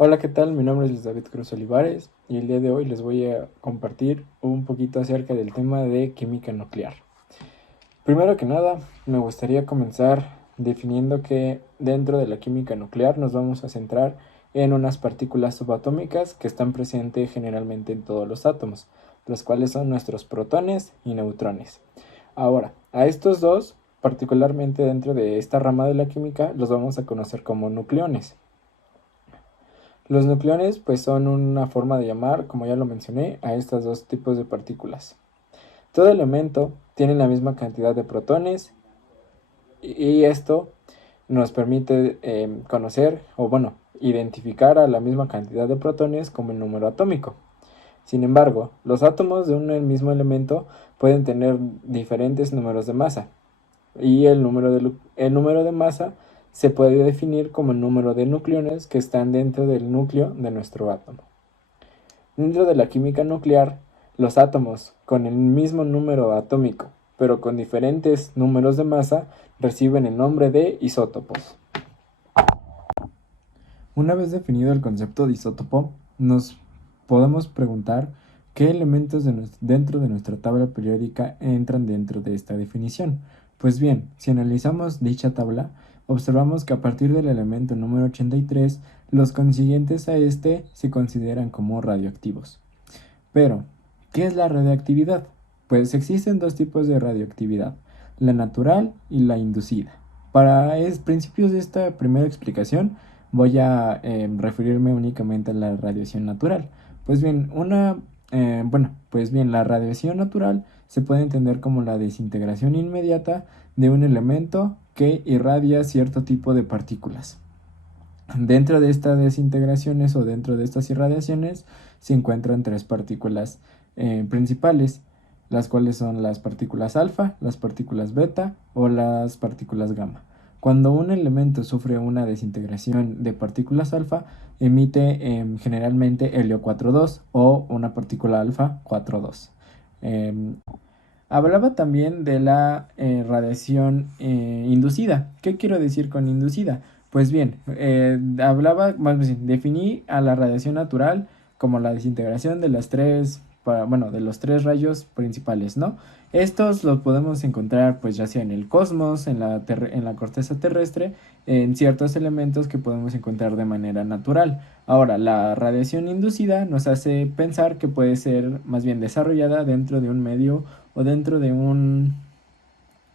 Hola, ¿qué tal? Mi nombre es Luis David Cruz Olivares y el día de hoy les voy a compartir un poquito acerca del tema de química nuclear. Primero que nada, me gustaría comenzar definiendo que dentro de la química nuclear nos vamos a centrar en unas partículas subatómicas que están presentes generalmente en todos los átomos, las cuales son nuestros protones y neutrones. Ahora, a estos dos, particularmente dentro de esta rama de la química, los vamos a conocer como nucleones. Los nucleones pues son una forma de llamar, como ya lo mencioné, a estos dos tipos de partículas. Todo elemento tiene la misma cantidad de protones y esto nos permite conocer o bueno, identificar a la misma cantidad de protones como el número atómico. Sin embargo, los átomos de un mismo elemento pueden tener diferentes números de masa y el número de masa se puede definir como el número de nucleones que están dentro del núcleo de nuestro átomo. Dentro de la química nuclear, los átomos con el mismo número atómico, pero con diferentes números de masa, reciben el nombre de isótopos. Una vez definido el concepto de isótopo, nos podemos preguntar qué elementos dentro de nuestra tabla periódica entran dentro de esta definición. Pues bien, si analizamos dicha tabla, observamos que a partir del elemento número 83, los consiguientes a este se consideran como radioactivos. Pero, ¿qué es la radioactividad? Pues existen dos tipos de radioactividad, la natural y la inducida. Para principios de esta primera explicación, voy a referirme únicamente a la radiación natural. Pues bien, la radiación natural se puede entender como la desintegración inmediata de un elemento que irradia cierto tipo de partículas. Dentro de estas desintegraciones o dentro de estas irradiaciones se encuentran tres partículas principales, las cuales son las partículas alfa, las partículas beta o las partículas gamma. Cuando un elemento sufre una desintegración de partículas alfa, emite generalmente helio 4,2 o una partícula alfa 4,2. Hablaba también de la radiación inducida. ¿Qué quiero decir con inducida? Pues bien, definí a la radiación natural como la desintegración de de los tres rayos principales, ¿no? Estos los podemos encontrar pues ya sea en el cosmos, en la corteza terrestre, en ciertos elementos que podemos encontrar de manera natural. Ahora, la radiación inducida nos hace pensar que puede ser más bien desarrollada dentro de un medio o dentro de un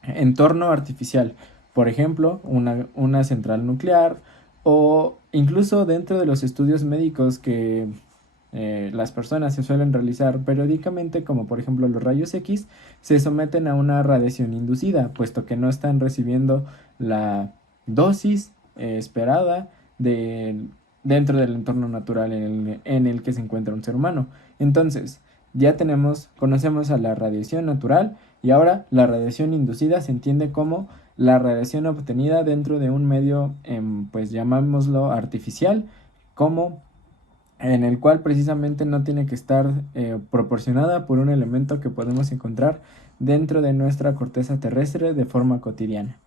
entorno artificial. Por ejemplo, una central nuclear o incluso dentro de los estudios médicos que las personas se suelen realizar periódicamente, como por ejemplo los rayos X, se someten a una radiación inducida, puesto que no están recibiendo la dosis esperada dentro del entorno natural en el que se encuentra un ser humano. Entonces, conocemos a la radiación natural y ahora la radiación inducida se entiende como la radiación obtenida dentro de un medio, pues llamámoslo artificial, como en el cual precisamente no tiene que estar proporcionada por un elemento que podemos encontrar dentro de nuestra corteza terrestre de forma cotidiana.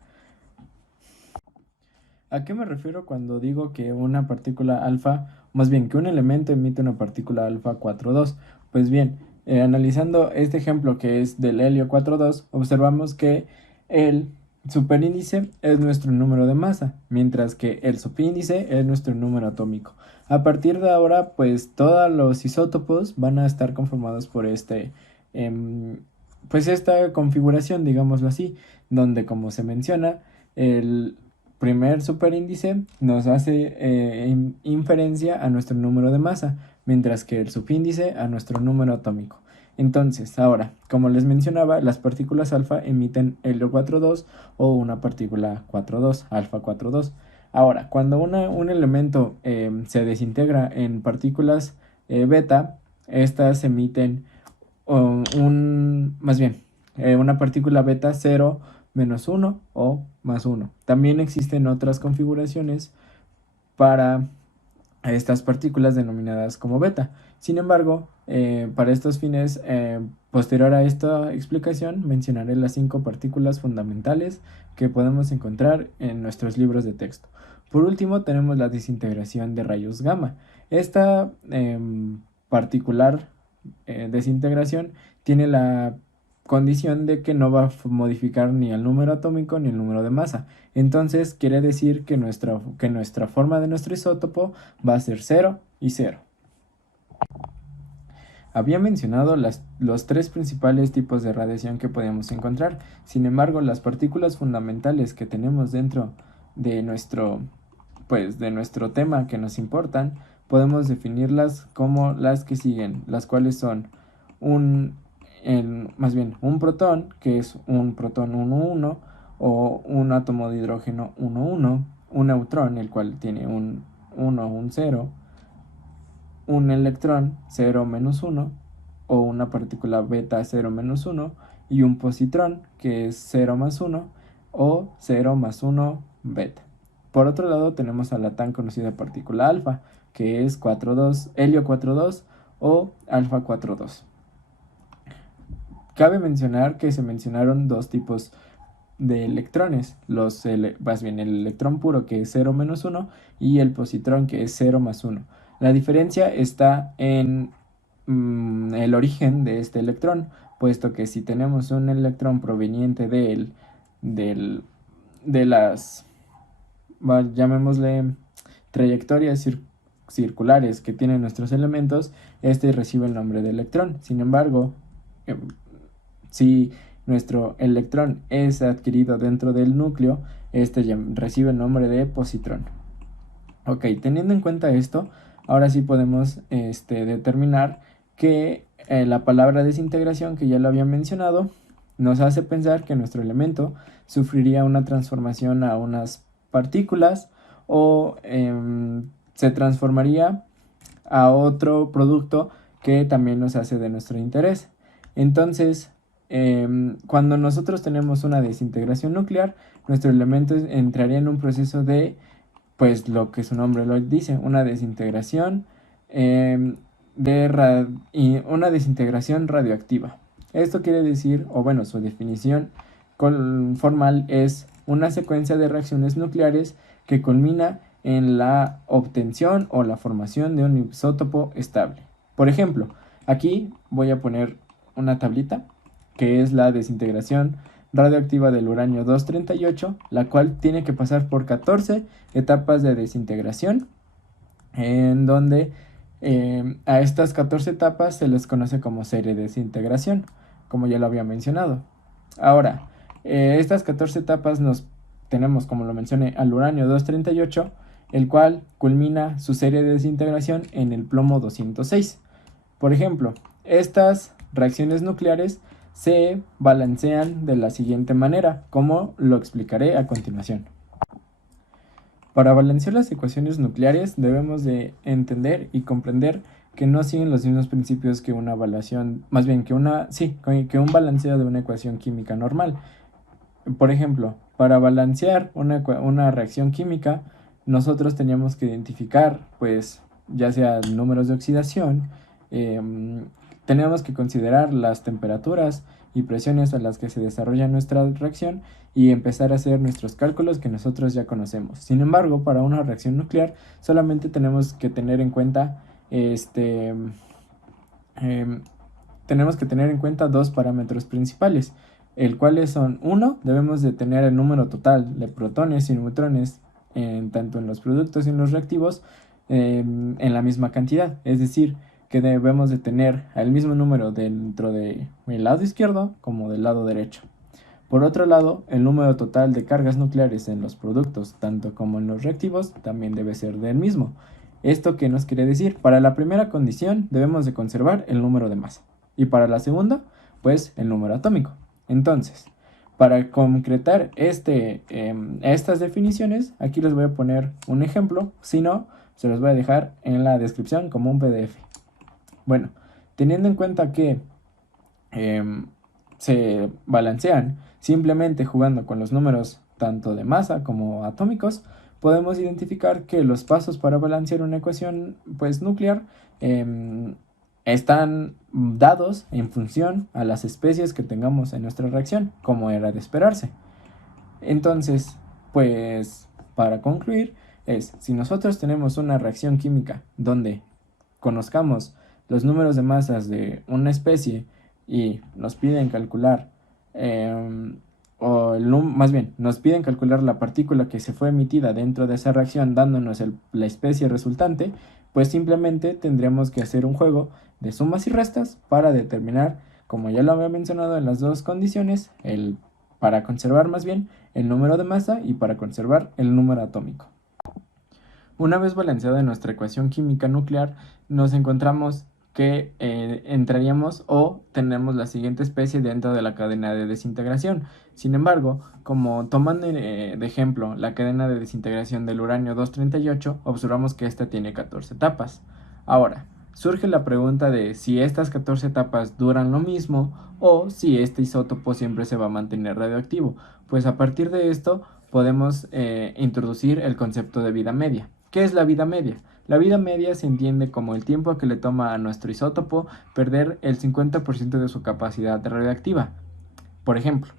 ¿A qué me refiero cuando digo que una partícula alfa, más bien que un elemento emite una partícula alfa 4,2? Pues bien, analizando este ejemplo que es del helio 4,2, observamos que el superíndice es nuestro número de masa, mientras que el subíndice es nuestro número atómico. A partir de ahora, pues todos los isótopos van a estar conformados por em, pues esta configuración, digámoslo así, donde como se menciona, el primer superíndice nos hace inferencia a nuestro número de masa, mientras que el subíndice a nuestro número atómico. Entonces, ahora, como les mencionaba, las partículas alfa emiten helio 4,2 o una partícula 4,2, alfa 4,2. Ahora, cuando un elemento se desintegra en partículas beta, estas emiten una partícula beta 0 menos 1 o más 1. También existen otras configuraciones para estas partículas denominadas como beta. Sin embargo, para estos fines, posterior a esta explicación, mencionaré las 5 partículas fundamentales que podemos encontrar en nuestros libros de texto. Por último, tenemos la desintegración de rayos gamma. Esta particular desintegración tiene la condición de que no va a modificar ni el número atómico ni el número de masa. Entonces quiere decir que nuestra forma de nuestro isótopo va a ser 0 y 0. Había mencionado los tres principales tipos de radiación que podemos encontrar. Sin embargo, las partículas fundamentales que tenemos dentro de nuestro tema que nos importan, podemos definirlas como las que siguen, las cuales son un protón, que es un protón 1,1, o un átomo de hidrógeno 1,1, un neutrón, el cual tiene un 1 o un 0, un electrón 0-1, o una partícula beta 0-1, y un positrón, que es 0+1 o 0+1 beta. Por otro lado, tenemos a la tan conocida partícula alfa, que es helio 4,2 o alfa 4,2. Cabe mencionar que se mencionaron dos tipos de electrones, el electrón puro, que es 0-1, y el positrón, que es 0+1. La diferencia está en el origen de este electrón, puesto que si tenemos un electrón proveniente de las, llamémosle, trayectorias circulares que tienen nuestros elementos, este recibe el nombre de electrón. Sin embargo, si nuestro electrón es adquirido dentro del núcleo, este ya recibe el nombre de positrón. Ok, teniendo en cuenta esto, ahora sí podemos determinar que la palabra desintegración, que ya lo había mencionado, nos hace pensar que nuestro elemento sufriría una transformación a unas partículas o se transformaría a otro producto que también nos hace de nuestro interés. Entonces, cuando nosotros tenemos una desintegración nuclear, nuestro elemento entraría en un proceso de, pues lo que su nombre lo dice, una desintegración una desintegración radioactiva. Esto quiere decir, o bueno, su definición formal es una secuencia de reacciones nucleares que culmina en la obtención o la formación de un isótopo estable. Por ejemplo, aquí voy a poner una tablita que es la desintegración radioactiva del uranio 238, la cual tiene que pasar por 14 etapas de desintegración, en donde a estas 14 etapas se les conoce como serie de desintegración, como ya lo había mencionado. Ahora, estas 14 etapas tenemos, como lo mencioné, al uranio 238, el cual culmina su serie de desintegración en el plomo 206. Por ejemplo, estas reacciones nucleares se balancean de la siguiente manera, como lo explicaré a continuación. Para balancear las ecuaciones nucleares debemos de entender y comprender que no siguen los mismos principios que una evaluación, más bien que un balanceo de una ecuación química normal. Por ejemplo, para balancear una reacción química, nosotros teníamos que identificar, pues, ya sea números de oxidación, teníamos que considerar las temperaturas y presiones a las que se desarrolla nuestra reacción y empezar a hacer nuestros cálculos que nosotros ya conocemos. Sin embargo, para una reacción nuclear solamente tenemos que tener en cuenta dos parámetros principales, el cuales son: uno, debemos de tener el número total de protones y neutrones tanto en los productos y en los reactivos en la misma cantidad, es decir, que debemos de tener el mismo número dentro del lado izquierdo como del lado derecho. Por otro lado, el número total de cargas nucleares en los productos, tanto como en los reactivos, también debe ser del mismo. ¿Esto qué nos quiere decir? Para la primera condición debemos de conservar el número de masa y para la segunda, pues el número atómico. Entonces, para concretar estas definiciones, aquí les voy a poner un ejemplo, si no, se los voy a dejar en la descripción como un PDF. Bueno, teniendo en cuenta que se balancean simplemente jugando con los números tanto de masa como atómicos, podemos identificar que los pasos para balancear una ecuación pues nuclear están dados en función a las especies que tengamos en nuestra reacción, como era de esperarse. Entonces, pues para concluir, es, si nosotros tenemos una reacción química donde conozcamos los números de masas de una especie y nos piden calcular, más bien, nos piden calcular la partícula que se fue emitida dentro de esa reacción dándonos la especie resultante, pues simplemente tendremos que hacer un juego de sumas y restas para determinar, como ya lo había mencionado en las dos condiciones, para conservar más bien el número de masa y para conservar el número atómico. Una vez balanceada nuestra ecuación química nuclear, nos encontramos que entraríamos o tenemos la siguiente especie dentro de la cadena de desintegración. Sin embargo, como tomando de ejemplo la cadena de desintegración del uranio 238, observamos que esta tiene 14 etapas. Ahora, surge la pregunta de si estas 14 etapas duran lo mismo o si este isótopo siempre se va a mantener radioactivo. Pues a partir de esto podemos introducir el concepto de vida media. ¿Qué es la vida media? La vida media se entiende como el tiempo que le toma a nuestro isótopo perder el 50% de su capacidad radioactiva. Por ejemplo,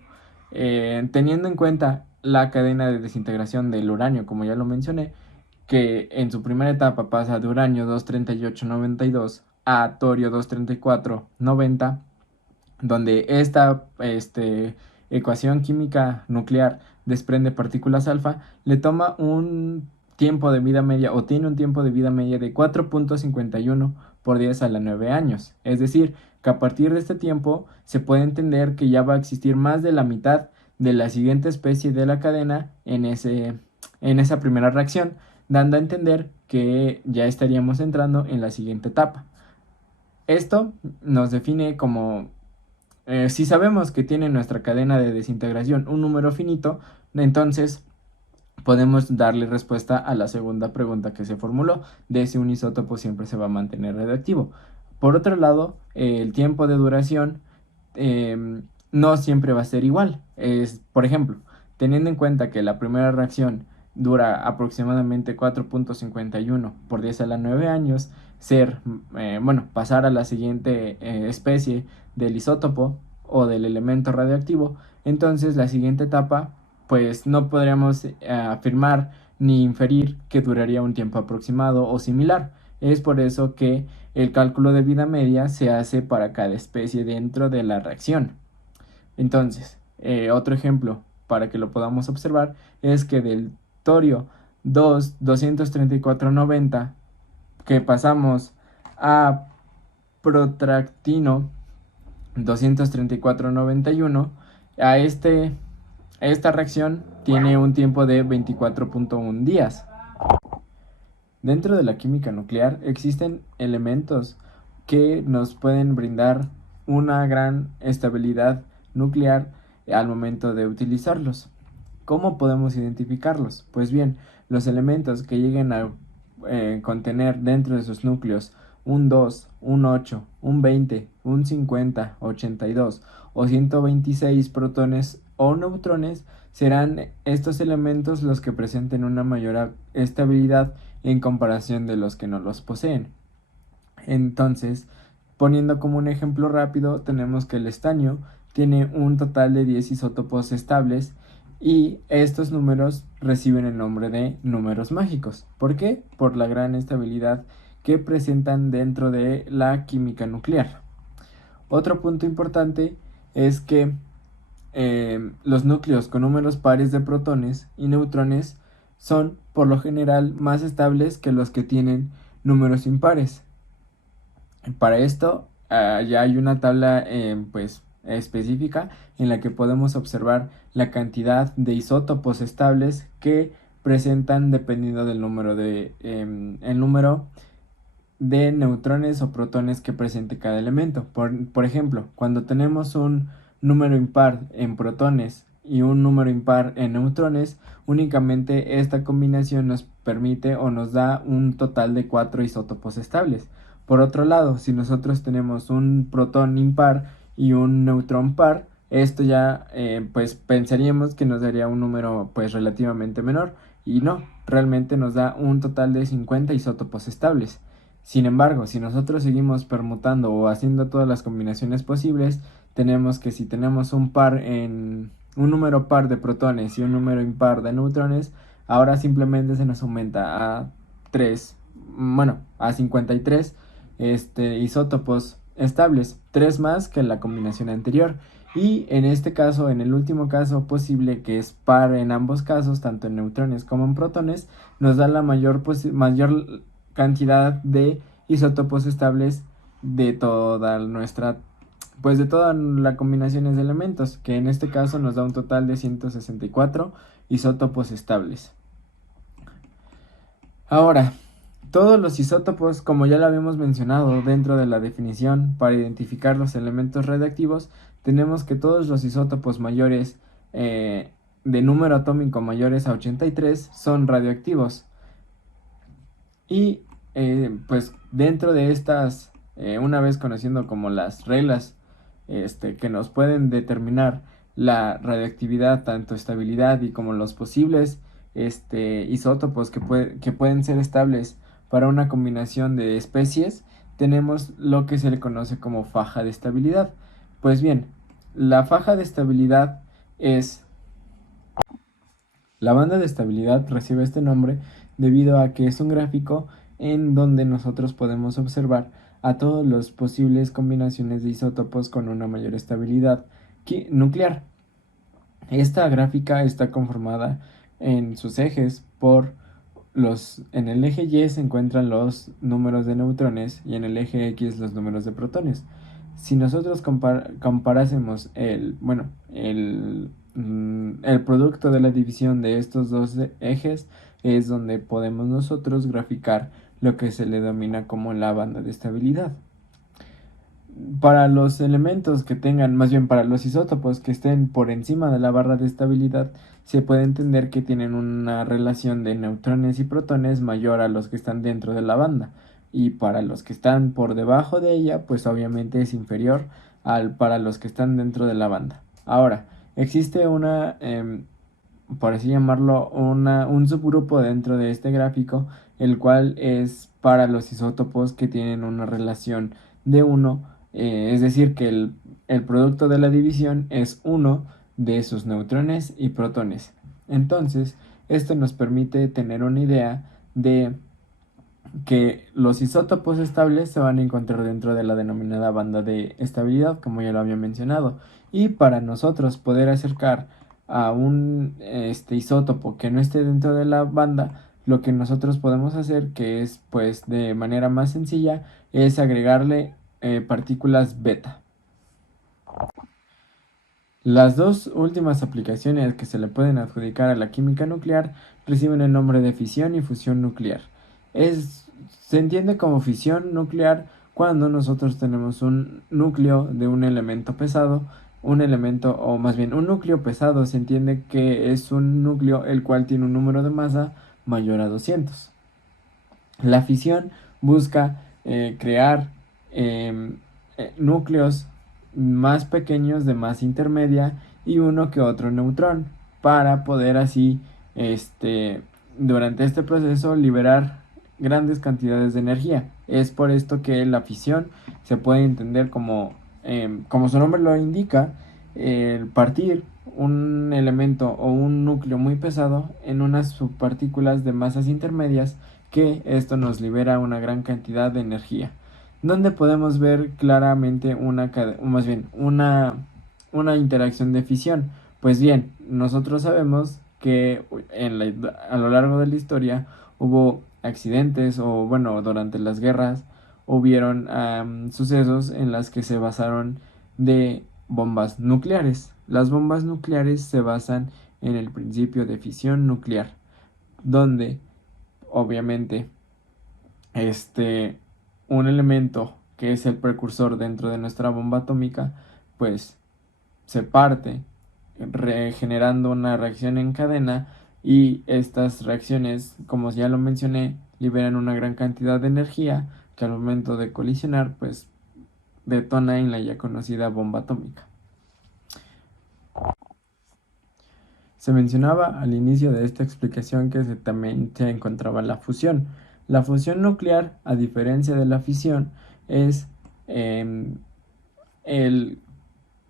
teniendo en cuenta la cadena de desintegración del uranio, como ya lo mencioné, que en su primera etapa pasa de uranio 238,92 a torio 234,90, donde esta ecuación química nuclear desprende partículas alfa, le toma un tiempo de vida media o tiene un tiempo de vida media de 4.51 por 10 a la 9 años. Es decir, que a partir de este tiempo se puede entender que ya va a existir más de la mitad de la siguiente especie de la cadena en esa primera reacción, dando a entender que ya estaríamos entrando en la siguiente etapa. Esto nos define como si sabemos que tiene nuestra cadena de desintegración un número finito, entonces podemos darle respuesta a la segunda pregunta que se formuló, de si un isótopo siempre se va a mantener radioactivo. Por otro lado, el tiempo de duración no siempre va a ser igual. Por ejemplo, teniendo en cuenta que la primera reacción dura aproximadamente 4.51 por 10 a la 9 años, pasar a la siguiente especie del isótopo o del elemento radioactivo, entonces la siguiente etapa pues no podríamos afirmar ni inferir que duraría un tiempo aproximado o similar. Es por eso que el cálculo de vida media se hace para cada especie dentro de la reacción. Entonces, otro ejemplo para que lo podamos observar es que del torio 234,90 que pasamos a protractino 234,91, esta reacción tiene un tiempo de 24.1 días. Dentro de la química nuclear existen elementos que nos pueden brindar una gran estabilidad nuclear al momento de utilizarlos. ¿Cómo podemos identificarlos? Pues bien, los elementos que lleguen a contener dentro de sus núcleos un 2, un 8, un 20, un 50, 82 o 126 protones o neutrones serán estos elementos los que presenten una mayor estabilidad en comparación de los que no los poseen. Entonces, poniendo como un ejemplo rápido, tenemos que el estaño tiene un total de 10 isótopos estables y estos números reciben el nombre de números mágicos. ¿Por qué? Por la gran estabilidad que presentan dentro de la química nuclear. Otro punto importante es que los núcleos con números pares de protones y neutrones son por lo general más estables que los que tienen números impares. Para esto ya hay una tabla específica en la que podemos observar la cantidad de isótopos estables que presentan dependiendo del número el número de neutrones o protones que presente cada elemento. Por ejemplo, cuando tenemos un número impar en protones y un número impar en neutrones, únicamente esta combinación nos permite o nos da un total de 4 isótopos estables. Por otro lado, si nosotros tenemos un protón impar y un neutrón par, esto ya pensaríamos que nos daría un número relativamente menor, y no, realmente nos da un total de 50 isótopos estables. Sin embargo, si nosotros seguimos permutando o haciendo todas las combinaciones posibles, tenemos que si tenemos un número par de protones y un número impar de neutrones, Ahora simplemente se nos aumenta a 3, bueno, a 53 isótopos estables, 3 más que la combinación anterior. Y en este caso, en el último caso posible, que es par en ambos casos, tanto en neutrones como en protones, nos da la mayor cantidad de isótopos estables de toda nuestra, pues de todas las combinaciones de elementos, que en este caso nos da un total de 164 isótopos estables. Ahora, todos los isótopos, como ya lo habíamos mencionado dentro de la definición para identificar los elementos radiactivos, tenemos que todos los isótopos mayores de número atómico mayores a 83 son radioactivos. Y pues dentro de estas, una vez conociendo como las reglas que nos pueden determinar la radioactividad, tanto estabilidad y como los posibles isótopos que pueden ser estables para una combinación de especies, tenemos lo que se le conoce como faja de estabilidad. Pues bien, la faja de estabilidad es... La banda de estabilidad recibe este nombre debido a que es un gráfico en donde nosotros podemos observar a todas las posibles combinaciones de isótopos con una mayor estabilidad nuclear. Esta gráfica está conformada en sus ejes por en el eje Y se encuentran los números de neutrones y en el eje X los números de protones. Si nosotros comparásemos el producto de la división de estos dos ejes, es donde podemos nosotros graficar lo que se le denomina como la banda de estabilidad. Para los elementos que tengan, más bien para los isótopos que estén por encima de la barra de estabilidad, se puede entender que tienen una relación de neutrones y protones mayor a los que están dentro de la banda. Y para los que están por debajo de ella, pues obviamente es inferior para los que están dentro de la banda. Ahora, existe por así llamarlo, un subgrupo dentro de este gráfico, el cual es para los isótopos que tienen una relación de 1, es decir, que el producto de la división es 1 de sus neutrones y protones. Entonces, esto nos permite tener una idea de que los isótopos estables se van a encontrar dentro de la denominada banda de estabilidad, como ya lo había mencionado. Y para nosotros poder acercar a un isótopo que no esté dentro de la banda, lo que nosotros podemos hacer, que es pues de manera más sencilla, es agregarle partículas beta. Las dos últimas aplicaciones que se le pueden adjudicar a la química nuclear reciben el nombre de fisión y fusión nuclear. Se entiende como fisión nuclear cuando nosotros tenemos un núcleo de un elemento pesado, un elemento, o más bien un núcleo pesado, se entiende que es un núcleo el cual tiene un número de masa mayor a 200. La fisión busca crear núcleos más pequeños de masa intermedia y uno que otro neutrón para poder así durante este proceso liberar grandes cantidades de energía. Es por esto que la fisión se puede entender como su nombre lo indica, el partir un elemento o un núcleo muy pesado en unas subpartículas de masas intermedias, que esto nos libera una gran cantidad de energía, donde podemos ver claramente una interacción de fisión. Pues bien, nosotros sabemos que a lo largo de la historia hubo accidentes o bueno, durante las guerras hubieron sucesos en las que se basaron de bombas nucleares. Las bombas nucleares se basan en el principio de fisión nuclear, donde obviamente un elemento que es el precursor dentro de nuestra bomba atómica, pues se parte, generando una reacción en cadena, y estas reacciones, como ya lo mencioné, liberan una gran cantidad de energía que al momento de colisionar, pues detona en la ya conocida bomba atómica. Se mencionaba al inicio de esta explicación que también se encontraba la fusión. La fusión nuclear, a diferencia de la fisión, es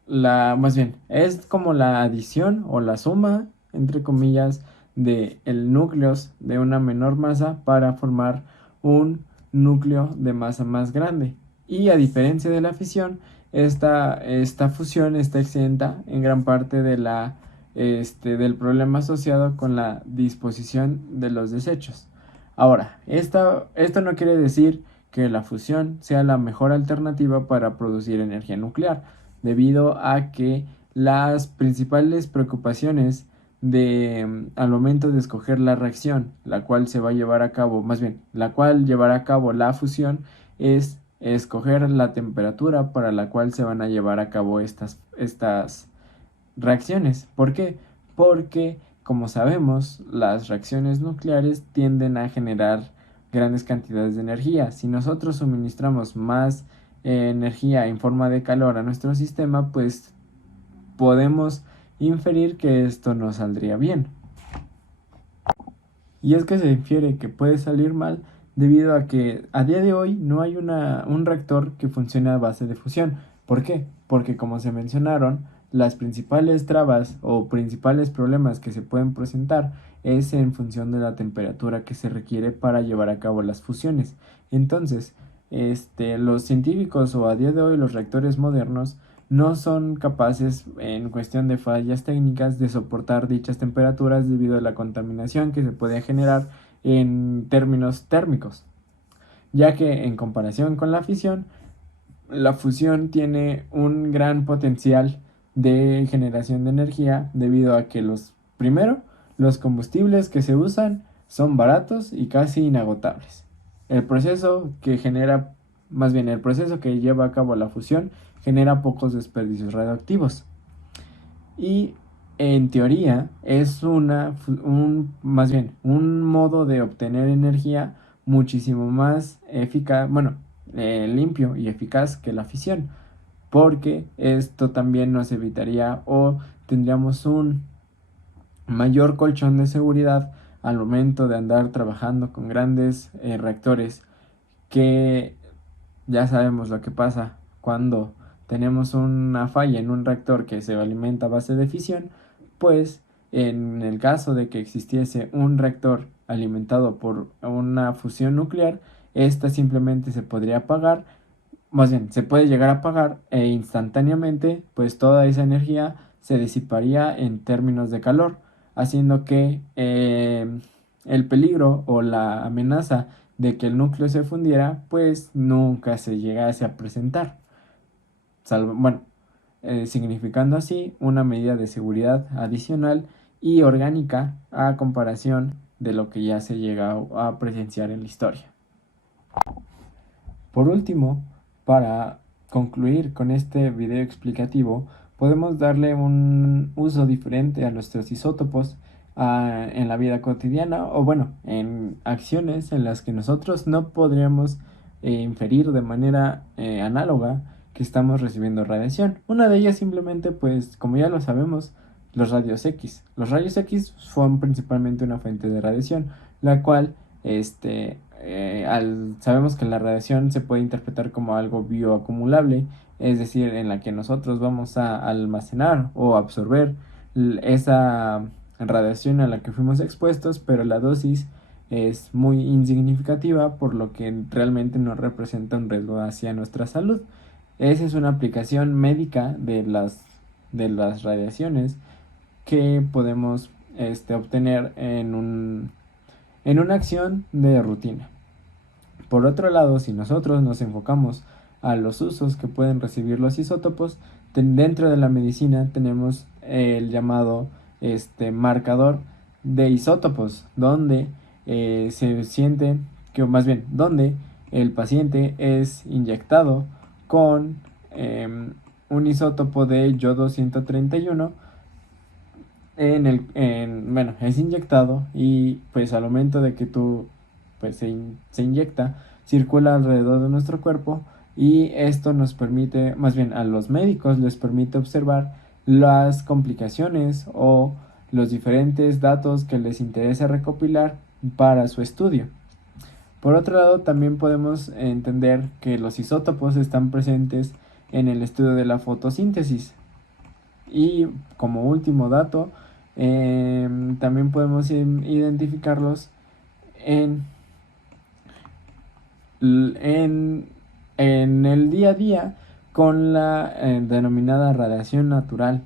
más bien, es como la adición o la suma, entre comillas, de el núcleos de una menor masa para formar un núcleo de masa más grande. Y a diferencia de la fisión, esta fusión está exenta en gran parte de del problema asociado con la disposición de los desechos. Ahora, esto no quiere decir que la fusión sea la mejor alternativa para producir energía nuclear, debido a que las principales preocupaciones al momento de escoger la reacción, la cual se va a llevar a cabo, más bien, la cual llevará a cabo la fusión, es escoger la temperatura para la cual se van a llevar a cabo estas reacciones. ¿Por qué? Porque, como sabemos, las reacciones nucleares tienden a generar grandes cantidades de energía. Si nosotros suministramos más energía en forma de calor a nuestro sistema, pues podemos inferir que esto no saldría bien. Y es que se infiere que puede salir mal debido a que a día de hoy no hay un reactor que funcione a base de fusión. ¿Por qué? Porque como se mencionaron, las principales trabas o principales problemas que se pueden presentar es en función de la temperatura que se requiere para llevar a cabo las fusiones. Entonces, los científicos o a día de hoy los reactores modernos no son capaces en cuestión de fallas técnicas de soportar dichas temperaturas debido a la contaminación que se puede generar en términos térmicos, ya que en comparación con la fisión, la fusión tiene un gran potencial de generación de energía debido a que primero, los combustibles que se usan son baratos y casi inagotables. El proceso que genera, más bien el proceso que lleva a cabo la fusión genera pocos desperdicios radioactivos. Y en teoría es más bien un modo de obtener energía muchísimo más eficaz, limpio y eficaz que la fisión, porque esto también nos evitaría o tendríamos un mayor colchón de seguridad al momento de andar trabajando con grandes reactores, que ya sabemos lo que pasa cuando tenemos una falla en un reactor que se alimenta a base de fisión. Pues en el caso de que existiese un reactor alimentado por una fusión nuclear, esta simplemente se podría apagar, más bien se puede llegar a apagar e instantáneamente pues toda esa energía se disiparía en términos de calor, haciendo que el peligro o la amenaza de que el núcleo se fundiera pues nunca se llegase a presentar, significando así una medida de seguridad adicional y orgánica a comparación de lo que ya se llega a presenciar en la historia. Por último, para concluir con este video explicativo, podemos darle un uso diferente a nuestros isótopos en la vida cotidiana, o bueno, en acciones en las que nosotros no podríamos inferir de manera análoga que estamos recibiendo radiación. Una de ellas simplemente, pues como ya lo sabemos, los rayos X. Los rayos X son principalmente una fuente de radiación, la cual sabemos que la radiación se puede interpretar como algo bioacumulable, es decir, en la que nosotros vamos a almacenar o absorber esa radiación a la que fuimos expuestos, pero la dosis es muy insignificativa, por lo que realmente no representa un riesgo hacia nuestra salud. Esa es una aplicación médica de las radiaciones que podemos obtener en una acción de rutina. Por otro lado, si nosotros nos enfocamos a los usos que pueden recibir los isótopos, dentro de la medicina tenemos el llamado marcador de isótopos, donde se siente que, o más bien, donde el paciente es inyectado con un isótopo de yodo 131 es inyectado, y pues al momento de que se inyecta, circula alrededor de nuestro cuerpo, y esto nos permite, más bien a los médicos les permite observar las complicaciones o los diferentes datos que les interesa recopilar para su estudio. Por otro lado, también podemos entender que los isótopos están presentes en el estudio de la fotosíntesis. Y como último dato, También podemos identificarlos en, en, en el día a día con la denominada radiación natural,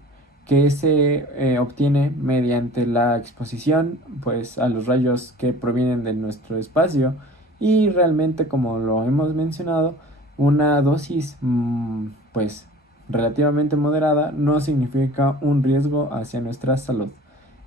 que se obtiene mediante la exposición pues a los rayos que provienen de nuestro espacio, y realmente, como lo hemos mencionado, una dosis pues relativamente moderada no significa un riesgo hacia nuestra salud.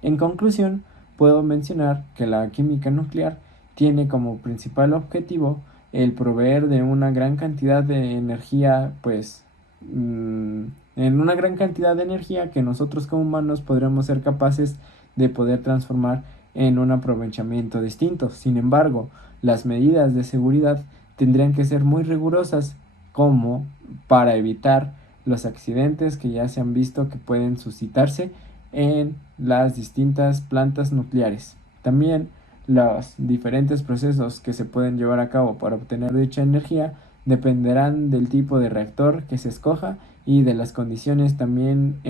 En conclusión, puedo mencionar que la química nuclear tiene como principal objetivo el proveer de una gran cantidad de energía, pues en una gran cantidad de energía que nosotros como humanos podremos ser capaces de poder transformar en un aprovechamiento distinto. Sin embargo, las medidas de seguridad tendrían que ser muy rigurosas, como para evitar los accidentes que ya se han visto que pueden suscitarse en las distintas plantas nucleares. También los diferentes procesos que se pueden llevar a cabo para obtener dicha energía dependerán del tipo de reactor que se escoja y de las condiciones también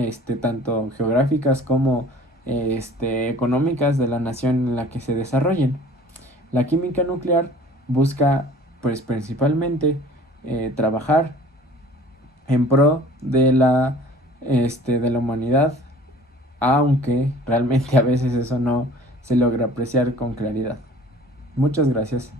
tanto geográficas como económicas de la nación en la que se desarrollen. La química nuclear busca pues principalmente trabajar en pro de la humanidad, aunque realmente a veces eso no se logra apreciar con claridad. Muchas gracias.